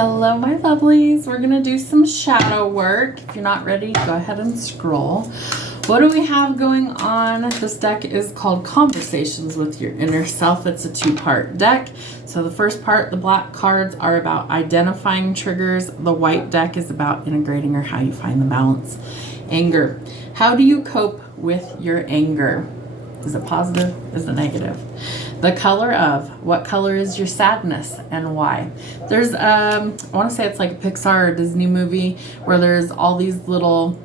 Hello, my lovelies. We're going to do some shadow work. If you're not ready, go ahead and scroll. What do we have going on? This deck is called Conversations with Your Inner Self. It's a two-part deck. So the first part, the black cards, are about identifying triggers. The white deck is about integrating or how you find the balance. Anger. How do you cope with your anger? Is it positive? Is it negative? The color of. What color is your sadness and why? There's, I want to say it's like a Pixar or Disney movie where there's all these little,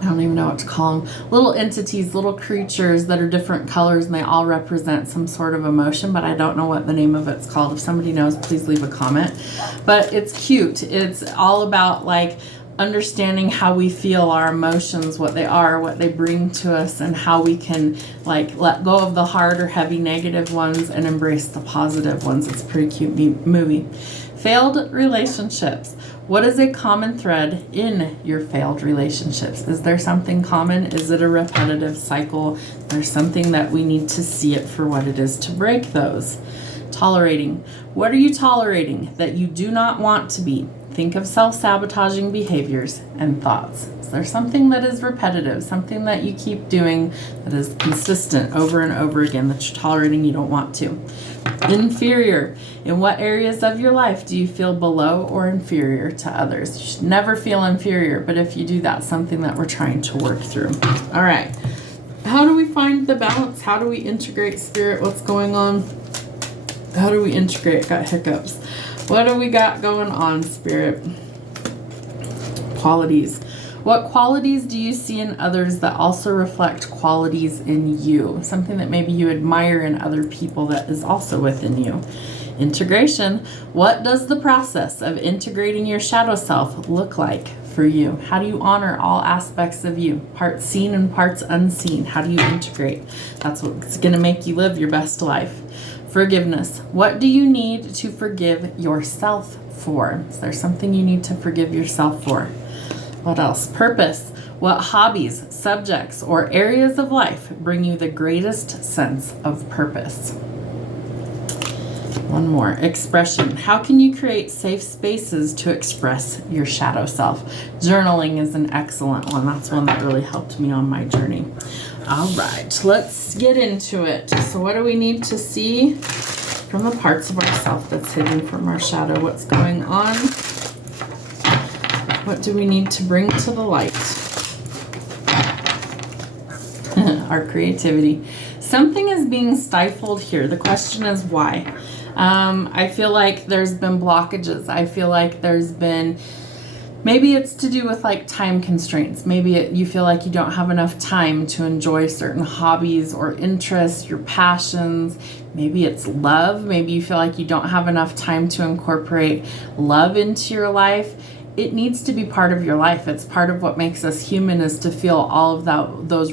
I don't even know what to call them, little entities, little creatures that are different colors, and they all represent some sort of emotion, but I don't know what the name of it's called. If somebody knows, please leave a comment. But it's cute. It's all about like understanding how we feel, our emotions, what they are, what they bring to us, and how we can like let go of the hard or heavy negative ones and embrace the positive ones. It's a pretty cute movie. Failed relationships. What is a common thread in your failed relationships? Is there something common? Is it a repetitive cycle? There's something that we need to see it for what it is to break those. Tolerating. What are you tolerating that you do not want to be? Think of self-sabotaging behaviors and thoughts. Is there something that is repetitive, something that you keep doing that is consistent over and over again that you're tolerating you don't want to? Inferior. In what areas of your life do you feel below or inferior to others? You should never feel inferior, but if you do, that's something that we're trying to work through. All right. How do we find the balance? How do we integrate spirit? What's going on? How do we integrate? Got hiccups. What do we got going on, spirit? Qualities. What qualities do you see in others that also reflect qualities in you? Something that maybe you admire in other people that is also within you. Integration. What does the process of integrating your shadow self look like for you? How do you honor all aspects of you? Parts seen and parts unseen. How do you integrate? That's what's going to make you live your best life. Forgiveness. What do you need to forgive yourself for? Is there something you need to forgive yourself for? What else? Purpose. What hobbies, subjects, or areas of life bring you the greatest sense of purpose? One more. Expression. How can you create safe spaces to express your shadow self? Journaling is an excellent one. That's one that really helped me on my journey. All right, let's get into it. So what do we need to see from the parts of ourself that's hidden from our shadow? What's going on? What do we need to bring to the light? Our creativity. Something is being stifled here. The question is why? I feel like there's been blockages. I feel like there's been, maybe it's to do with like time constraints. Maybe you feel like you don't have enough time to enjoy certain hobbies or interests, your passions. Maybe it's love. Maybe you feel like you don't have enough time to incorporate love into your life. It needs to be part of your life. It's part of what makes us human, is to feel all of those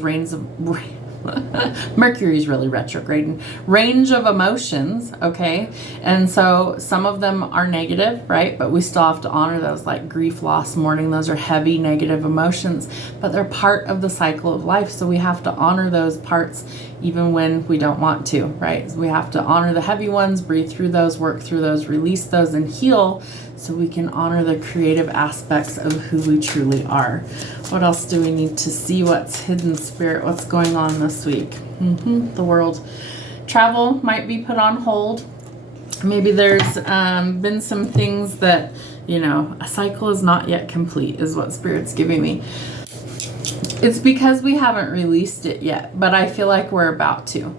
Mercury's really retrograding. Range of emotions, okay? And so some of them are negative, right? But we still have to honor those, like grief, loss, mourning. Those are heavy negative emotions, but they're part of the cycle of life. So we have to honor those parts even when we don't want to, right? We have to honor the heavy ones, breathe through those, work through those, release those, and heal, so we can honor the creative aspects of who we truly are. What else do we need to see? What's hidden, spirit? What's going on this week? The world. Travel might be put on hold. Maybe there's been some things that, a cycle is not yet complete, is what spirit's giving me. It's because we haven't released it yet, but I feel like we're about to.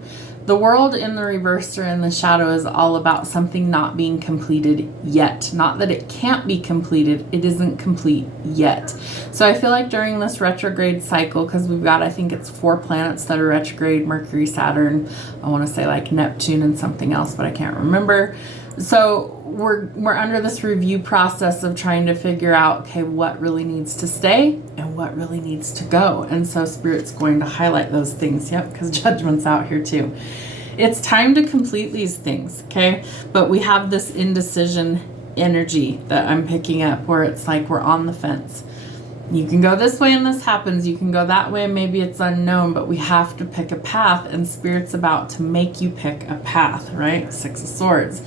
The world in the reverse or in the shadow is all about something not being completed yet. Not that it can't be completed, it isn't complete yet. So I feel like during this retrograde cycle, because we've got, I think it's 4 planets that are retrograde: Mercury, Saturn, I want to say like Neptune and something else, but I can't remember. So we're under this review process of trying to figure out, okay, what really needs to stay and what really needs to go. And so spirit's going to highlight those things. Yep, because judgment's out here too. It's time to complete these things, okay? But we have this indecision energy that I'm picking up, where it's like we're on the fence. You can go this way and this happens. You can go that way and maybe it's unknown, but we have to pick a path, and spirit's about to make you pick a path, right? 6 of Swords.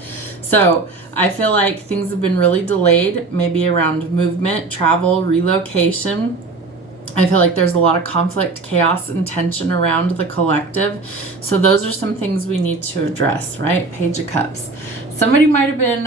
So I feel like things have been really delayed, maybe around movement, travel, relocation. I feel like there's a lot of conflict, chaos, and tension around the collective. So those are some things we need to address, right? Page of Cups. Somebody might have been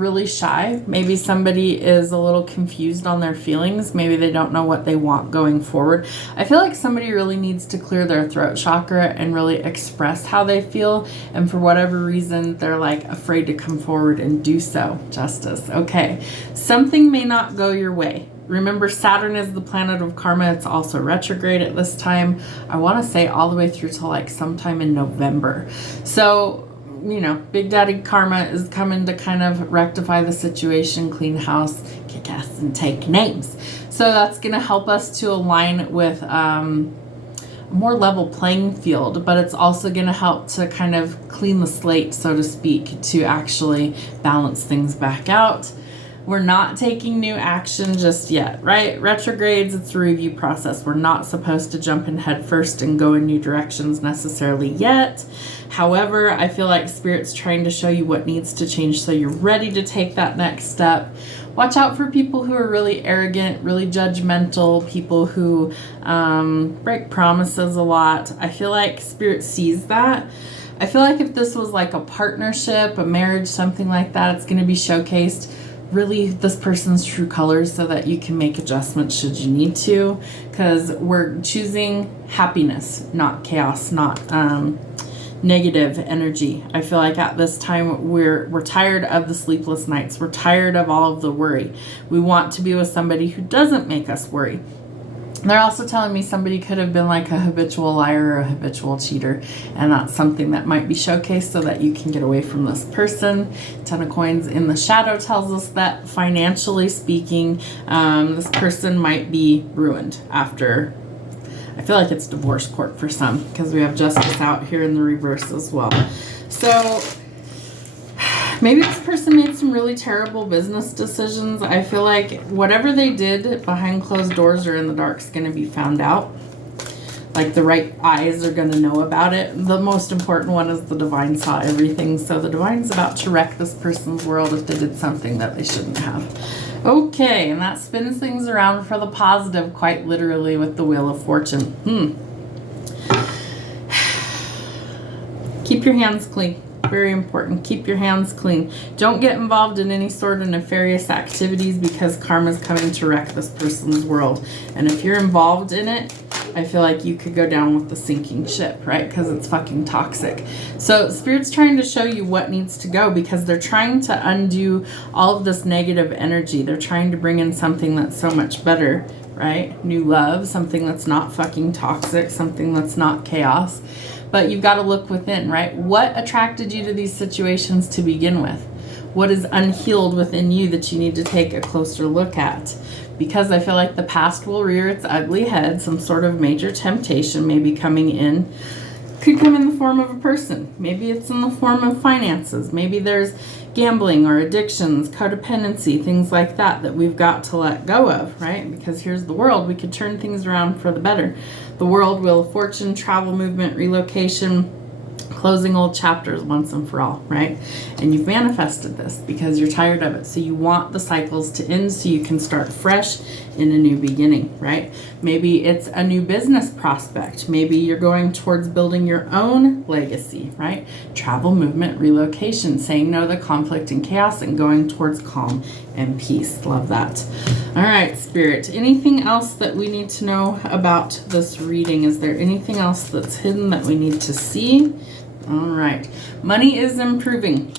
really shy. Maybe somebody is a little confused on their feelings. Maybe they don't know what they want going forward. I feel like somebody really needs to clear their throat chakra and really express how they feel. And for whatever reason, they're like afraid to come forward and do so. Justice. Okay. Something may not go your way. Remember, Saturn is the planet of karma. It's also retrograde at this time. I want to say all the way through to like sometime in November. So, you know, Big Daddy Karma is coming to kind of rectify the situation, clean house, kick ass, and take names. So that's going to help us to align with a more level playing field, but it's also going to help to kind of clean the slate, so to speak, to actually balance things back out. We're not taking new action just yet, right? Retrogrades, it's a review process. We're not supposed to jump in head first and go in new directions necessarily yet. However, I feel like Spirit's trying to show you what needs to change so you're ready to take that next step. Watch out for people who are really arrogant, really judgmental, people who break promises a lot. I feel like Spirit sees that. I feel like if this was like a partnership, a marriage, something like that, it's going to be showcased really this person's true colors so that you can make adjustments should you need to, because we're choosing happiness, not chaos, not negative energy. I feel like at this time we're tired of the sleepless nights. We're tired of all of the worry. We want to be with somebody who doesn't make us worry. They're also telling me somebody could have been like a habitual liar or a habitual cheater, and that's something that might be showcased so that you can get away from this person. 10 of Coins in the shadow tells us that financially speaking, this person might be ruined after. I feel like it's divorce court for some, because we have Justice out here in the reverse as well. So maybe this person made some really terrible business decisions. I feel like whatever they did behind closed doors or in the dark is going to be found out. Like the right eyes are going to know about it. The most important one is the divine saw everything. So the divine's about to wreck this person's world if they did something that they shouldn't have. Okay, and that spins things around for the positive, quite literally, with the Wheel of Fortune. Keep your hands clean. Very important. Keep your hands clean. Don't get involved in any sort of nefarious activities, because karma's coming to wreck this person's world. And if you're involved in it, I feel like you could go down with the sinking ship, right? Because it's fucking toxic. So Spirit's trying to show you what needs to go, because they're trying to undo all of this negative energy. They're trying to bring in something that's so much better, right? New love, something that's not fucking toxic, something that's not chaos. But you've got to look within, right? What attracted you to these situations to begin with? What is unhealed within you that you need to take a closer look at? Because I feel like the past will rear its ugly head. Some sort of major temptation may be coming in. Could come in the form of a person. Maybe it's in the form of finances. Maybe there's gambling or addictions, codependency, things like that we've got to let go of, right? Because here's the world. We could turn things around for the better. The world, Wheel of Fortune, travel, movement, relocation, closing old chapters once and for all, right? And you've manifested this because you're tired of it. So you want the cycles to end so you can start fresh in a new beginning, right? Maybe it's a new business prospect. Maybe you're going towards building your own legacy, right? Travel, movement, relocation, saying no to conflict and chaos and going towards calm and peace. Love that. All right, Spirit, anything else that we need to know about this reading? Is there anything else that's hidden that we need to see? All right. Money is improving.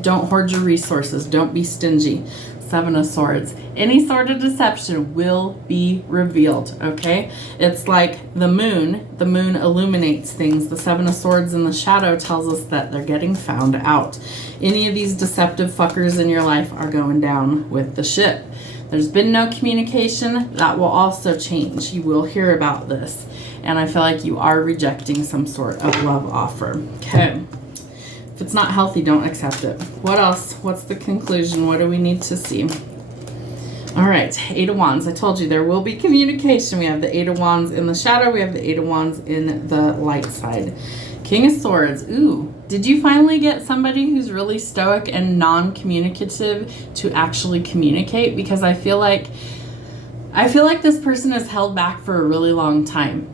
Don't hoard your resources. Don't be stingy. 7 of Swords. Any sort of deception will be revealed, okay? It's like the moon. The moon illuminates things. The 7 of Swords in the shadow tells us that they're getting found out. Any of these deceptive fuckers in your life are going down with the ship. There's been no communication. That will also change. You will hear about this. And I feel like you are rejecting some sort of love offer. Okay. If it's not healthy, don't accept it. What else? What's the conclusion? What do we need to see? All right. 8 of Wands. I told you there will be communication. We have the 8 of Wands in the shadow. We have the 8 of Wands in the light side. King of Swords. Ooh. Did you finally get somebody who's really stoic and non-communicative to actually communicate? Because I feel like this person is held back for a really long time.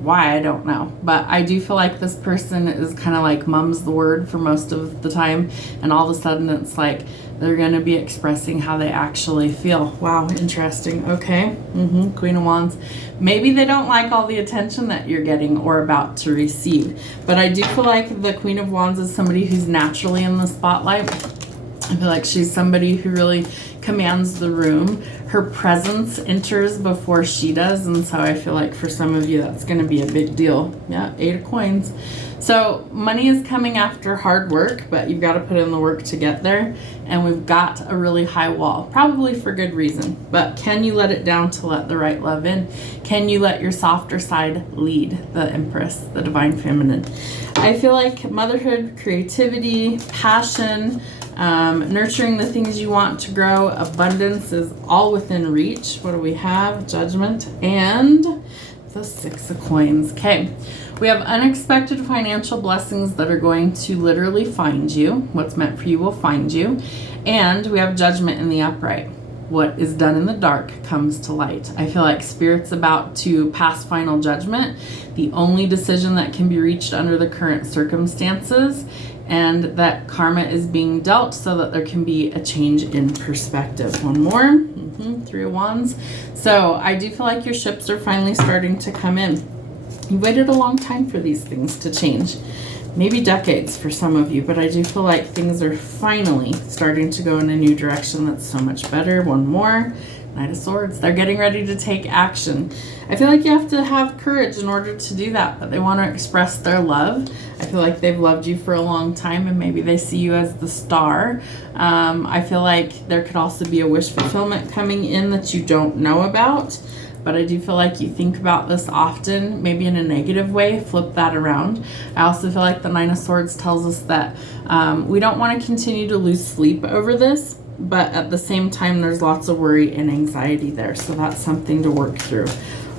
Why, I don't know. But I do feel like this person is kind of like mum's the word for most of the time. And all of a sudden it's like they're going to be expressing how they actually feel. Wow, interesting. Okay. Queen of Wands. Maybe they don't like all the attention that you're getting or about to receive. But I do feel like the Queen of Wands is somebody who's naturally in the spotlight. I feel like she's somebody who really commands the room. Her presence enters before she does, and so I feel like for some of you that's going to be a big deal. Yeah, 8 of coins. So money is coming after hard work, but you've got to put in the work to get there. And we've got a really high wall, probably for good reason. But can you let it down to let the right love in? Can you let your softer side lead? The Empress, the Divine Feminine. I feel like motherhood, creativity, passion, nurturing the things you want to grow, abundance is all within reach. What do we have? Judgment and the 6 of coins. Okay, we have unexpected financial blessings that are going to literally find you. What's meant for you will find you. And we have judgment in the upright. What is done in the dark comes to light. I feel like Spirit's about to pass final judgment, the only decision that can be reached under the current circumstances, and that karma is being dealt so that there can be a change in perspective. One more. 3 of Wands. So I do feel like your ships are finally starting to come in. You waited a long time for these things to change. Maybe decades for some of you, but I do feel like things are finally starting to go in a new direction that's so much better. One more. Knight of Swords. They're getting ready to take action. I feel like you have to have courage in order to do that, but they want to express their love. I feel like they've loved you for a long time, and maybe they see you as the star. I feel like there could also be a wish fulfillment coming in that you don't know about, but I do feel like you think about this often, maybe in a negative way. Flip that around. I also feel like the 9 of Swords tells us that we don't want to continue to lose sleep over this, but at the same time, there's lots of worry and anxiety there. So that's something to work through.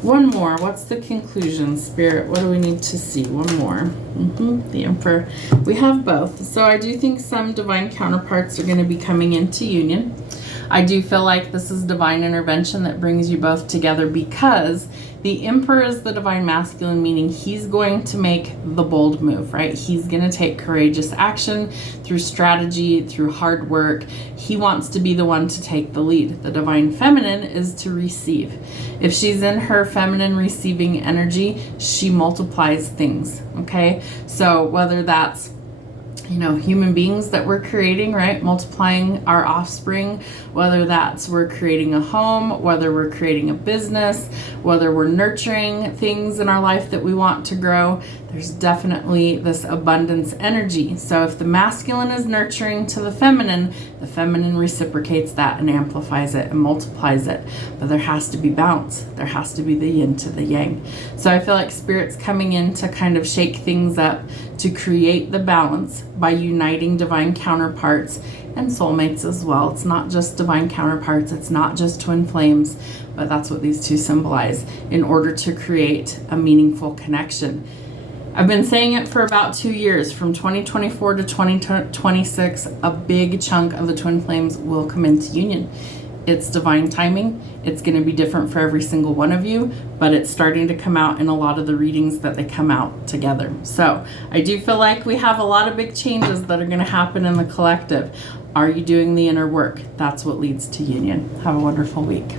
One more. What's the conclusion, Spirit? What do we need to see? One more. The Emperor. We have both. So I do think some divine counterparts are going to be coming into union. I do feel like this is divine intervention that brings you both together, because the Emperor is the divine masculine, meaning he's going to make the bold move, right? He's going to take courageous action through strategy, through hard work. He wants to be the one to take the lead. The divine feminine is to receive. If she's in her feminine receiving energy, she multiplies things, okay? So whether that's human beings that we're creating, right? Multiplying our offspring, whether that's we're creating a home, whether we're creating a business, whether we're nurturing things in our life that we want to grow, there's definitely this abundance energy. So if the masculine is nurturing to the feminine reciprocates that and amplifies it and multiplies it. But there has to be balance. There has to be the yin to the yang. So I feel like Spirit's coming in to kind of shake things up, to create the balance by uniting divine counterparts and soulmates as well. It's not just divine counterparts, it's not just twin flames, but that's what these two symbolize in order to create a meaningful connection. I've been saying it for about 2 years, from 2024 to 2026, a big chunk of the twin flames will come into union. It's divine timing. It's going to be different for every single one of you, but it's starting to come out in a lot of the readings that they come out together. So I do feel like we have a lot of big changes that are going to happen in the collective. Are you doing the inner work? That's what leads to union. Have a wonderful week.